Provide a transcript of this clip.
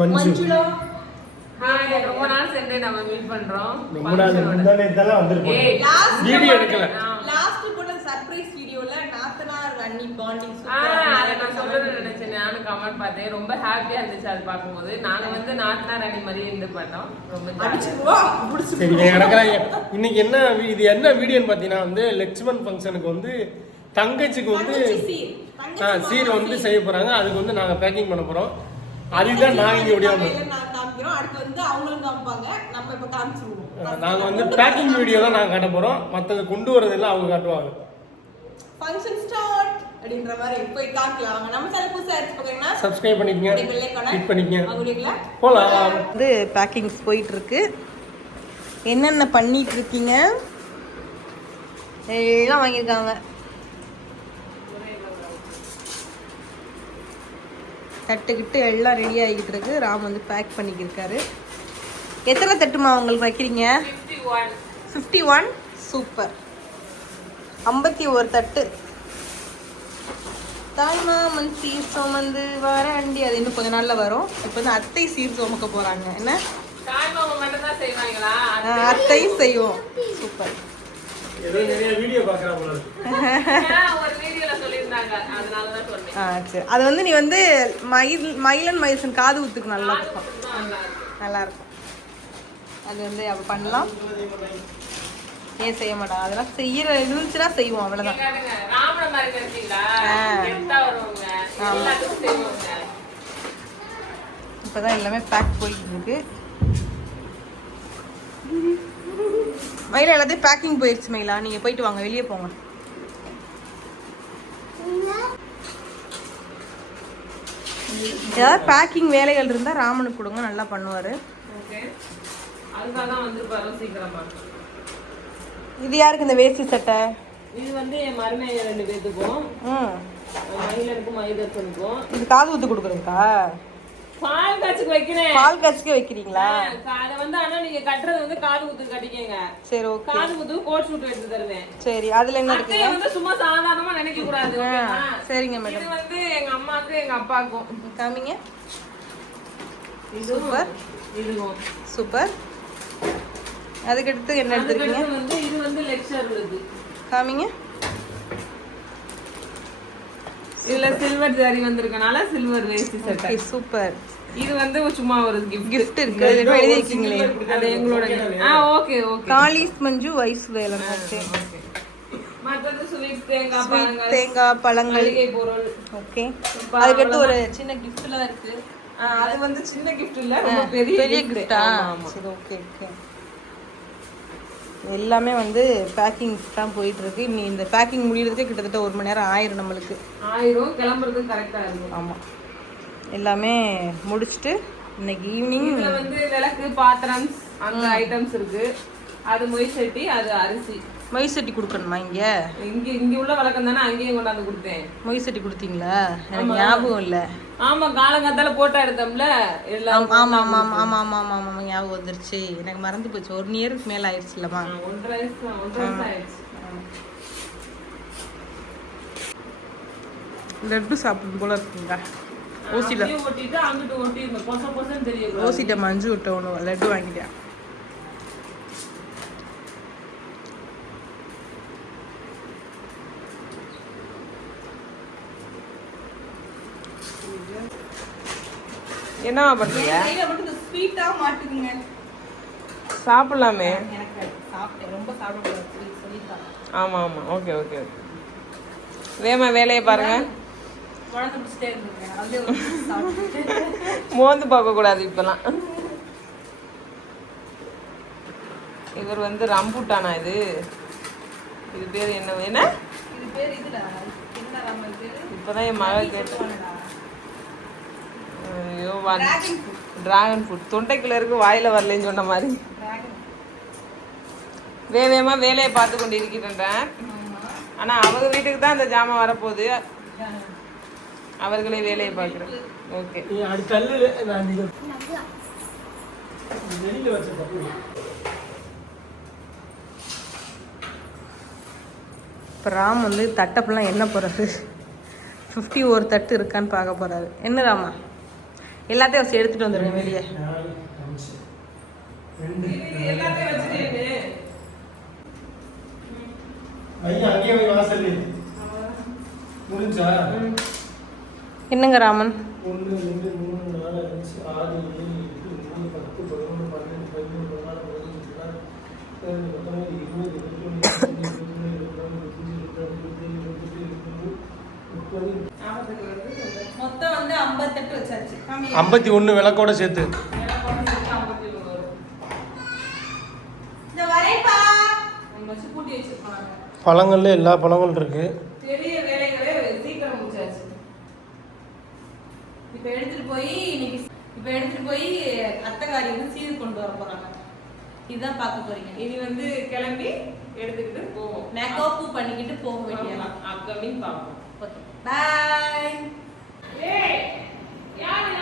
மஞ்சுளா ரொம்ப நாள் சென்று நம்ம மீட் பண்றோம். ரொம்ப நாள் முந்தானேதெல்லாம் வந்திருக்கோம். வீடியோ எடுக்கல. லாஸ்ட் போட்ட சர்ப்ரைஸ் வீடியோல நாத்தனார் அண்ணி பாண்டிங் அத நான் சொல்றது நினைச்சேன். நானும் கமெண்ட் பார்த்தேன். ரொம்ப ஹாப்பியா இருந்துச்சு அது பாக்கும்போது. நாங்க வந்து நாத்தனார் அண்ணி மாதிரி இருந்து பண்ணோம். ரொம்ப அடிச்சுவோம் புடிச்சு. சரி நடக்கறாங்க. இன்னைக்கு என்ன வீடியோன்னு பாத்தீங்கன்னா வந்து லட்சுமன் ஃபங்க்ஷனுக்கு வந்து தங்கச்சிக்கு வந்து சீர் வந்து செய்ய போறாங்க. அதுக்கு வந்து நாங்க பேக்கிங் பண்ண போறோம். அதுதான் நான் இங்க வீடியோ காமிக்கிறோம். அடுத்து வந்து அவங்களும் காமிப்பாங்க. நம்ம இப்ப காமிச்சிருவோம். நாங்க வந்து பேக்கிங் வீடியோ தான் நாங்க காட்ட போறோம். மத்தது கொண்டு வரதெல்லாம் அவங்க காட்டுவாங்க. ஃபங்க்ஷன் ஸ்டார்ட் அப்படின்ற மாதிரி போய் காட்டலாம். நம்ம சேனல் புதுசா இருக்கீங்கன்னா சப்ஸ்கிரைப் பண்ணிக்கங்க, கிளிக் பண்ணிக்கங்க. அவங்களே போலாம். வந்து பேக்கிங்ஸ் போயிட்டு இருக்கு. என்னென்ன பண்ணிட்டு இருக்கீங்க? எல்லாம் வாங்கியிருக்காங்க. தட்டுக்கிட்டு எல்லாம் ரெடி ஆகிக்கிட்டு இருக்கு. ராம் வந்து பேக் பண்ணிக்கிருக்காரு. எத்தனை தட்டுமா உங்களுக்கு வைக்கிறீங்க? 51. சூப்பர். 51 தட்டு. தாய்மாமன் சீர் சுமந்து வர அண்டி. அது இன்னும் கொஞ்ச நாள்ல வரும். இப்போ வந்து அத்தை சீர் சுமக்க போறாங்க. என்ன அத்தையும் செய்வோம். சூப்பர். வீடியோ பாக்குறாங்க. சரி. அது வந்து நீ வந்து மயிலன் மயில்சன் காது ஊத்துக்கு நல்லா இருக்கும். நல்லா இருக்கும். அது வந்து அப்ப பண்ணலாம். ஏன் செய்ய மாட்டாங்க? அதெல்லாம் செய்யற இருந்துச்சுன்னா செய்வோம். அவ்வளவுதான். இப்பதான் எல்லாமே பேக் போயிட்டு இருக்கு. மயிலா எல்லாத்தையும் பேக்கிங் போயிடுச்சு. மயிலா நீங்க போயிட்டு வாங்க, வெளியே போங்க. ஏதாவது பேக்கிங் வேலைகள் இருந்தா ராமனுக்கு கொடுங்க, நல்லா பண்ணுவாரு. இது யாருக்கு இந்த வேஷ்டி சட்டை? இது வந்து என் மருமைய 2 பேத்துக்கும். மயிலனுக்கும் மயிலனுக்கும். இது காது ஊத்து கொடுக்குறீங்களா? பால் காய்ச்சிக்கு வைக்கிறேன். பால் காய்ச்சிக்கு வைக்கிறீங்களா? அத வந்து ஆனா நீங்க கட்டறது வந்து காது ஊத்து கட்டிக்கங்க. சரி ஓகே. காது ஊத்து கோட் ஷூட் எடுத்து தருவேன். சரி. அதுல என்ன இருக்கு? இது வந்து சும்மா சாதாரணமா நினைக்க கூடாது. ஓகேவா? சரிங்க மேடம். இது வந்து எங்க அம்மாக்கு எங்க அப்பாக்கும். காமிங்க. சூப்பர். இதுவும் சூப்பர். அதுக்கு அடுத்து என்ன எடுத்துருக்கீங்க? வந்து இது வந்து லெக்சர் உள்ளது. காமிங்க. இதுல சில்வர் ஜரி வந்திருக்கனால சில்வர் வேஷ்டி சட்டை. சூப்பர். இது வந்து சும்மா ஒரு கிஃப்ட் இருக்கு. அது எழுதி இருக்கீங்களே. அது எங்களோட. Okay okay. காலிஸ் மஞ்சு வைஸ் வேலன். ஓகே. மற்றது ஸ்வீட் தேங்காய் பழங்கள். தேங்காய் பழங்கள். மளிகை பொருள். ஓகே. அதுக்கு அடுத்து ஒரு சின்ன கிஃப்ட்லாம் இருக்கு. அது வந்து சின்ன கிஃப்ட் இல்ல, ரொம்ப பெரிய கிஃப்ட்டா? சரி ஓகே ஓகே. எல்லாமே வந்து பேக்கிங்ஸ் தான் போயிட்டு இருக்கு. நீ இந்த பேக்கிங் முடியறதுக்கு கிட்டத்தட்ட 1 மணி நேரம் ஆயிரும் நம்மளுக்கு. ஆயிரும். கிளம்புறதுக்கு கரெக்டா இருக்கும். ஆமா. எல்லாமே முடிச்சிட்டு இன்னைக்கு ஈவினிங் இதுல வந்து விளக்கு பாத்திரம் அந்த ஐட்டம்ஸ் இருக்கு. அது மொய் சட்டி, அது அரிசி. மொய் சட்டி கொடுக்கணுமா? இங்க இங்க உள்ள விளக்கம் தானே அங்கேயும் கொண்டாந்து கொடுத்தேன். மொய் சட்டி கொடுத்தீங்களா? எனக்கு ஞாபகம் இல்ல. ஆமா, காலங்காத்தால போட்டோ எடுத்தோம்ல. ஆமா ஆமா ஆமா ஆமா ஆமா ஆமா ஞாபகம் வந்துருச்சு. எனக்கு மறந்து போச்சு. 1 இயருக்கு மேல ஆயிடுச்சு இல்லமா? 1.5 வருஷம் ஆயிடுச்சு. லட்டு சாப்பிடும் போல இருக்குங்க. ஓசில ஓட்டிட்டு அங்கிட்டு ஓட்டி இந்த பொச பொசன்னு தெரியும். ஓசிட்ட மஞ்சு விட்ட ஒன்று லட்டு வாங்கிட்டேன். என்ன பண்றீங்க? ஸ்வீட்டா மாட்டுங்க. சாப்பிடலாமே. எனக்கு சாப்பிட்டேன். ரொம்ப சாப்பிடக்கூடாது. சொல்லிட்டா. ஆமா ஆமா. Okay okay okay. வேமா வேலையை பாருங்க. மோந்து பார்க்க கூடாது இப்பெல்லாம். இவர் வந்து ரம்புட்டானா? இது பேர் என்ன? என்ன இது பேர்? இதுடா என்ன ராம இது? இப்பதான் என் மகள் கேட்டேன். ஐயோ, டிராகன் ஃப்ரூட். தொண்டைக்குள்ள இருக்கு, வாயில வரலன்னு சொன்ன மாதிரி. வேகமா வேலையை பார்த்து கொண்டு இருக்கின்றேன். ஆனா அவங்க வீட்டுக்கு தான் இந்த ஜாமான் வரப்போகுது. அவர்களே வேலையை பார்க்குறேன். ஓகே. இப்போ ராம் வந்து தட்டப்பெல்லாம் என்ன போகிறாரு? 51 தட்டு இருக்கான்னு பார்க்க போகிறாரு. என்ன ராமா? எல்லாத்தையும் வச்சு எடுத்துட்டு வந்துருங்க வெளியே. 4 5 2 எல்லாத்தையும் வச்சுட்டு ஐயா அங்கேயே போய் வாசல் முடிஞ்சா? என்னங்க ராமன்? 1 2 3 4 5 6 7 8 9 10 11 12 13 மொத்தம் வந்து 58 வச்சாச்சு. 51 விளக்கோட சேர்த்து. இந்த வரைப்பா நம்ம வச்சு கூட்டி வச்சிருப்பாங்க. பழங்கள்ல எல்லா பழங்களும் இருக்கு. பெரிய வேலைகளே சீக்கிரம் முடிச்சாச்சு. இப்போ எடுத்துட்டு போய் அத்தைக்காரி வந்து சீர் கொண்டு வர போறாங்க. இதுதான் பார்க்க போறீங்க. இனி வந்து கிளம்பி எடுத்துக்கிட்டு போவோம். மேக்கப் பண்ணிக்கிட்டு போக வேண்டியதான். அப்கமிங் பார்ப்போம். பாய். ஏய் யார்